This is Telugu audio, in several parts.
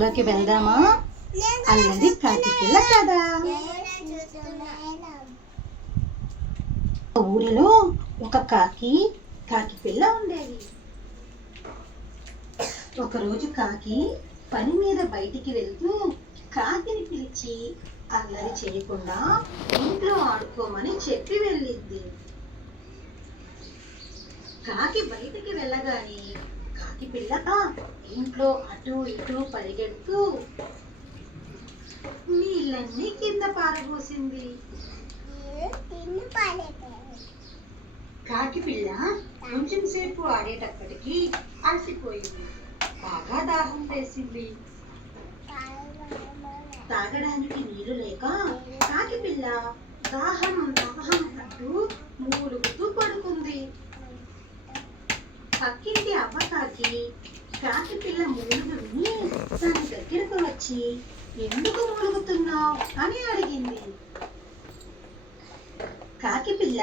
లోకి వెళ్దామా? అల్లది కాకి పిల్ల కదా. ఊరిలో ఒక కాకి పిల్ల ఉండేది. ఒకరోజు కాకి పని మీద బయటికి వెళ్తూ కాకిని పిలిచి అల్లరి చేయకుండా ఇంట్లో ఆడుకోమని చెప్పి వెళ్ళింది. కాకి బయటికి వెళ్ళగానే కాకి పిల్ల ఇంట్లో అటు ఇటు పరిగెడుతూ నీళ్ళన్నీ కింద పారబోసింది. కాకి పిల్ల కొంచెం సేపు ఆడేటప్పటికి అలసిపోయింది. బాగా దాహం వేసింది. తాగడానికి నీళ్లు లేక కాకి పిల్ల దాహం అంటూ మూలుగుతూ పడుకుంది. పక్కింటి అవ్వ కాకి పిల్ల మూలుగు విని దాని దగ్గరకు వచ్చి ఎందుకు మూలుగుతున్నావు అని అడిగింది. కాకి పిల్ల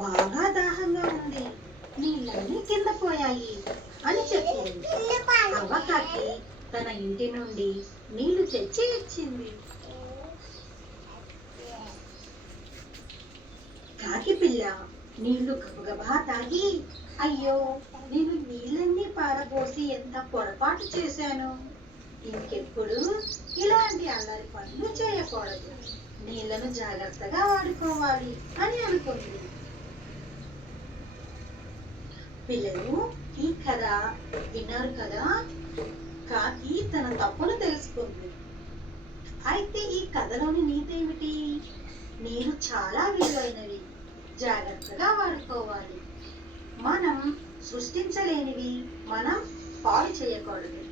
బాగా దాహంగా ఉంది, నీళ్ళన్నీ కింద పోయాయి అని చెప్పింది. అవ్వ కాకి తన ఇంటి నుండి నీళ్లు తెచ్చి ఇచ్చింది. కాకి పిల్ల నీళ్లు గబగబా తాగి అయ్యో నేను నీళ్ళన్నీ పారబోసి ఎంత పొరపాటు చేశాను, ఇంకెప్పుడు ఇలాంటి అల్లరి పనులు చేయకూడదు, నీళ్లను జాగ్రత్తగా వాడుకోవాలి అని అనుకుంది. పిల్లలు, ఈ కథ విన్నారు కదా. కాకి తన తప్పును తెలుసుకుంది. అయితే ఈ కథలోని నీతి ఏమిటి? నీరు చాలా విలువైనవి, జాగ్రత్తగా వాడుకోవాలి. మనం సృష్టించలేనివి మనం పాడు చేయకూడదు.